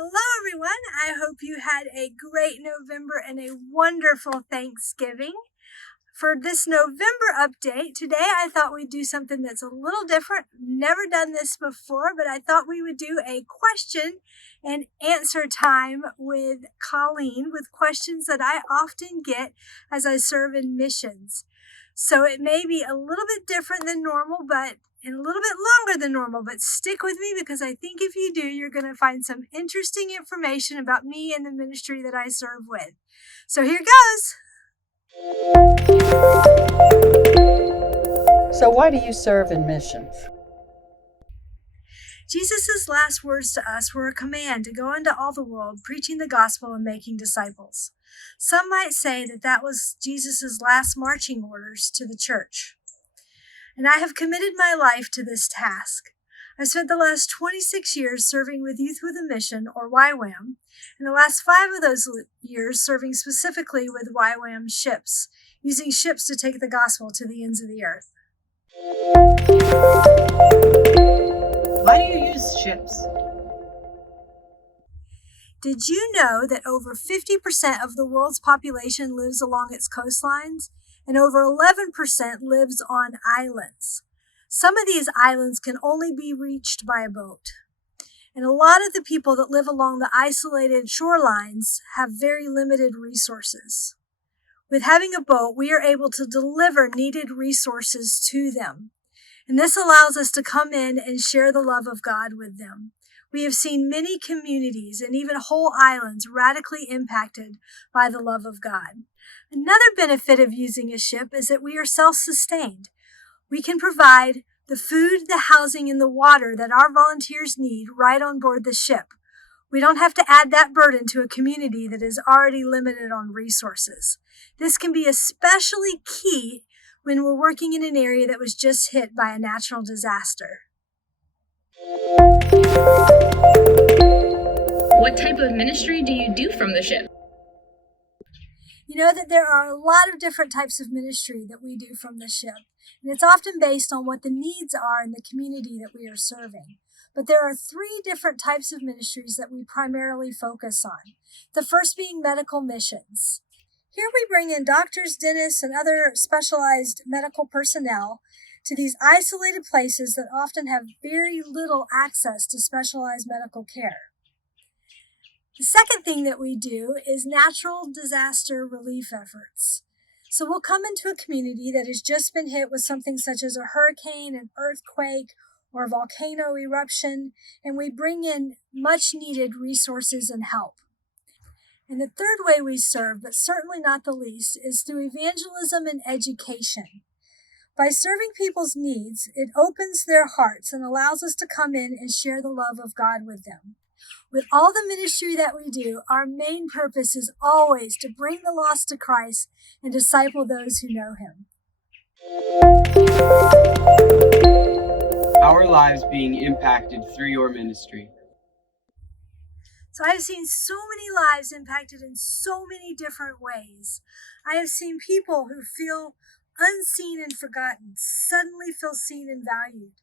Hello, everyone. I hope you had a great November and a wonderful Thanksgiving. For this November update, today I thought we'd do something that's a little different. Never done this before, but I thought we would do a question and answer time with Colleen with questions that I often get as I serve in missions. So it may be a little bit different than normal, and a little bit longer than normal, but stick with me because I think if you do, you're going to find some interesting information about me and the ministry that I serve with. So here goes. So why do you serve in missions? Jesus' last words to us were a command to go into all the world, preaching the gospel and making disciples. Some might say that was Jesus' last marching orders to the church. And I have committed my life to this task. I spent the last 26 years serving with Youth with a Mission, or YWAM, and the last 5 of those years serving specifically with YWAM ships, using ships to take the gospel to the ends of the earth. Why do you use ships? Did you know that over 50% of the world's population lives along its coastlines, and over 11% lives on islands? Some of these islands can only be reached by a boat. And a lot of the people that live along the isolated shorelines have very limited resources. With having a boat, we are able to deliver needed resources to them. And this allows us to come in and share the love of God with them. We have seen many communities and even whole islands radically impacted by the love of God. Another benefit of using a ship is that we are self-sustained. We can provide the food, the housing, and the water that our volunteers need right on board the ship. We don't have to add that burden to a community that is already limited on resources. This can be especially key when we're working in an area that was just hit by a natural disaster. What type of ministry do you do from the ship? You know that there are a lot of different types of ministry that we do from the ship, and it's often based on what the needs are in the community that we are serving. But there are 3 different types of ministries that we primarily focus on. The first being medical missions. Here we bring in doctors, dentists, and other specialized medical personnel to these isolated places that often have very little access to specialized medical care. The second thing that we do is natural disaster relief efforts. So we'll come into a community that has just been hit with something such as a hurricane, an earthquake, or a volcano eruption, and we bring in much needed resources and help. And the third way we serve, but certainly not the least, is through evangelism and education. By serving people's needs, it opens their hearts and allows us to come in and share the love of God with them. With all the ministry that we do, our main purpose is always to bring the lost to Christ and disciple those who know Him. How are lives being impacted through your ministry? So I have seen so many lives impacted in so many different ways. I have seen people who feel unseen and forgotten suddenly feel seen and valued.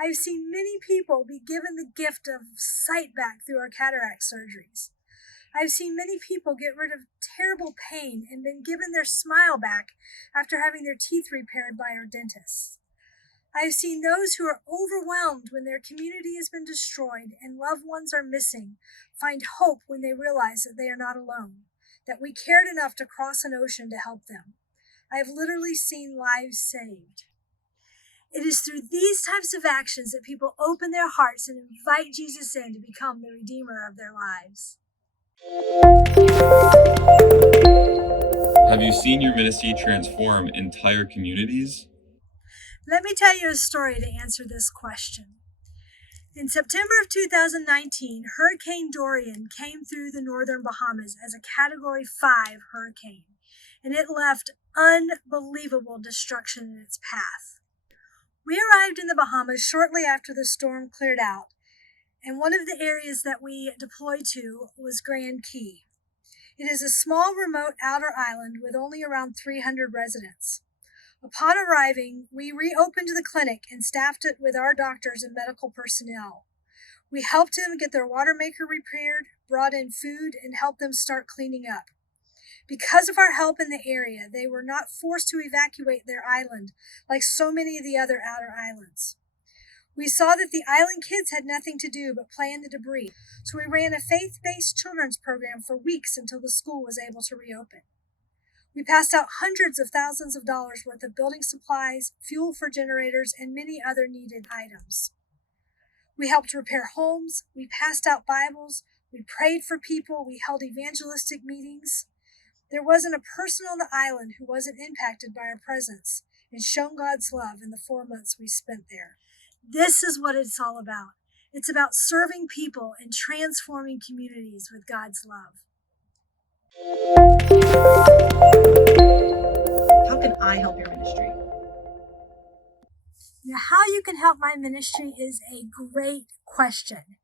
I've seen many people be given the gift of sight back through our cataract surgeries. I've seen many people get rid of terrible pain and been given their smile back after having their teeth repaired by our dentists. I've seen those who are overwhelmed when their community has been destroyed and loved ones are missing find hope when they realize that they are not alone, that we cared enough to cross an ocean to help them. I have literally seen lives saved. It is through these types of actions that people open their hearts and invite Jesus in to become the Redeemer of their lives. Have you seen your ministry transform entire communities? Let me tell you a story to answer this question. In September of 2019, Hurricane Dorian came through the northern Bahamas as a Category 5 hurricane, and it left unbelievable destruction in its path. We arrived in the Bahamas shortly after the storm cleared out, and one of the areas that we deployed to was Grand Key. It is a small, remote outer island with only around 300 residents. Upon arriving, we reopened the clinic and staffed it with our doctors and medical personnel. We helped them get their water maker repaired, brought in food, and helped them start cleaning up. Because of our help in the area, they were not forced to evacuate their island like so many of the other outer islands. We saw that the island kids had nothing to do but play in the debris, so we ran a faith-based children's program for weeks until the school was able to reopen. We passed out hundreds of thousands of dollars worth of building supplies, fuel for generators, and many other needed items. We helped repair homes, we passed out Bibles, we prayed for people, we held evangelistic meetings. There wasn't a person on the island who wasn't impacted by our presence and shown God's love in the 4 months we spent there. This is what it's all about. It's about serving people and transforming communities with God's love. How can I help your ministry? Now, how you can help my ministry is a great question.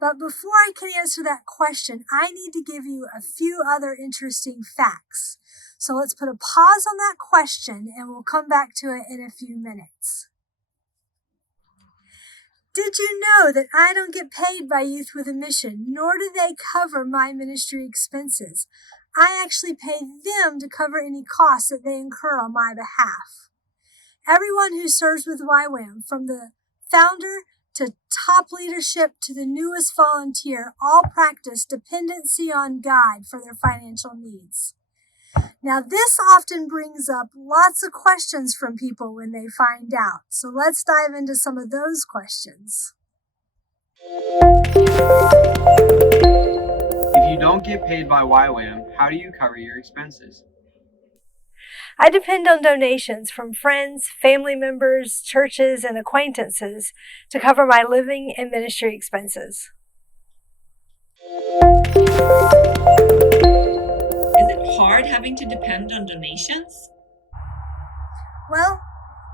But before I can answer that question, I need to give you a few other interesting facts. So let's put a pause on that question and we'll come back to it in a few minutes. Did you know that I don't get paid by Youth with a Mission, nor do they cover my ministry expenses? I actually pay them to cover any costs that they incur on my behalf. Everyone who serves with YWAM, from the founder to top leadership to the newest volunteer, all practice dependency on God for their financial needs. Now, this often brings up lots of questions from people when they find out. So let's dive into some of those questions. If you don't get paid by YWAM, how do you cover your expenses? I depend on donations from friends, family members, churches, and acquaintances to cover my living and ministry expenses. Is it hard having to depend on donations? Well,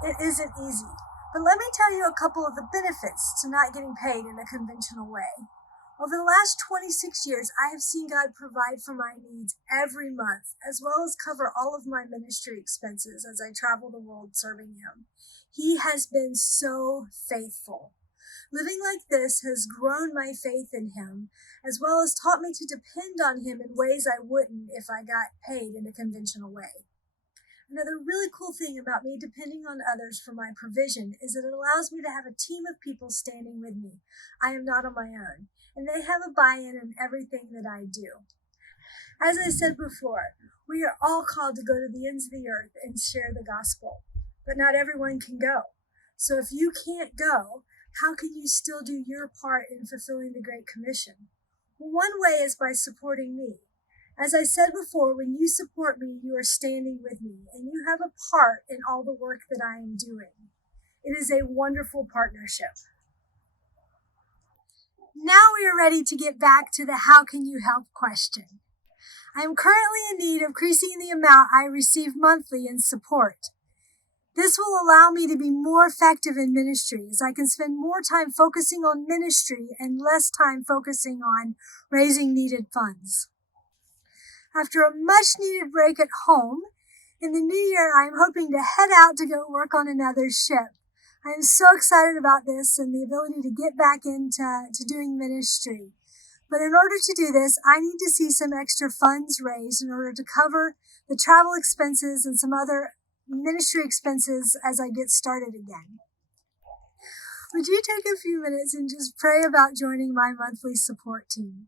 it isn't easy, but let me tell you a couple of the benefits to not getting paid in a conventional way. Over the last 26 years, I have seen God provide for my needs every month, as well as cover all of my ministry expenses as I travel the world serving Him. He has been so faithful. Living like this has grown my faith in Him, as well as taught me to depend on Him in ways I wouldn't if I got paid in a conventional way. Another really cool thing about me depending on others for my provision is that it allows me to have a team of people standing with me. I am not on my own, and they have a buy-in in everything that I do. As I said before, we are all called to go to the ends of the earth and share the gospel, but not everyone can go. So if you can't go, how can you still do your part in fulfilling the Great Commission? Well, one way is by supporting me. As I said before, when you support me, you are standing with me, and you have a part in all the work that I am doing. It is a wonderful partnership. Now we are ready to get back to the how can you help question. I am currently in need of increasing the amount I receive monthly in support. This will allow me to be more effective in ministry, as I can spend more time focusing on ministry and less time focusing on raising needed funds. After a much-needed break at home, in the new year I am hoping to head out to go work on another ship. I am so excited about this and the ability to get back into doing ministry. But in order to do this, I need to see some extra funds raised in order to cover the travel expenses and some other ministry expenses as I get started again. Would you take a few minutes and just pray about joining my monthly support team?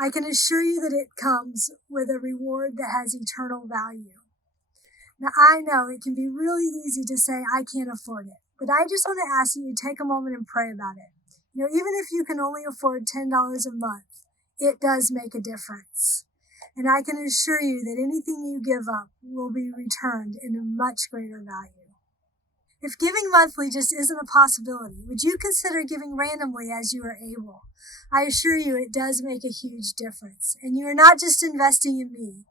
I can assure you that it comes with a reward that has eternal value. Now, I know it can be really easy to say, I can't afford it, but I just want to ask you to take a moment and pray about it. Even if you can only afford $10 a month, it does make a difference. And I can assure you that anything you give up will be returned in a much greater value. If giving monthly just isn't a possibility, would you consider giving randomly as you are able? I assure you it does make a huge difference. And you are not just investing in me.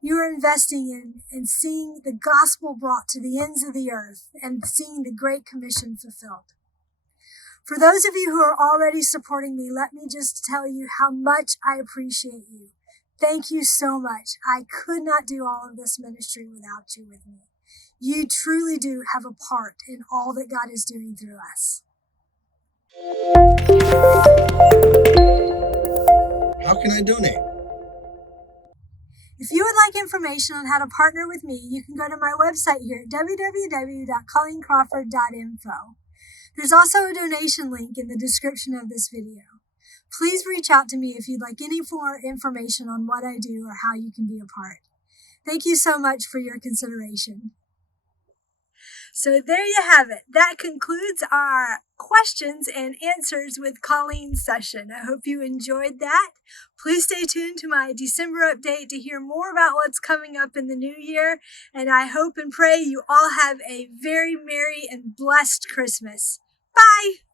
You are investing in seeing the gospel brought to the ends of the earth and seeing the Great Commission fulfilled. For those of you who are already supporting me, let me just tell you how much I appreciate you. Thank you so much. I could not do all of this ministry without you with me. You truly do have a part in all that God is doing through us. can I donate? If you would like information on how to partner with me, you can go to my website here at www.colleencrawford.info. There's also a donation link in the description of this video. Please reach out to me if you'd like any more information on what I do or how you can be a part. Thank you so much for your consideration. So there you have it. That concludes our questions and answers with Colleen's session. I hope you enjoyed that. Please stay tuned to my December update to hear more about what's coming up in the new year. And I hope and pray you all have a very merry and blessed Christmas. Bye!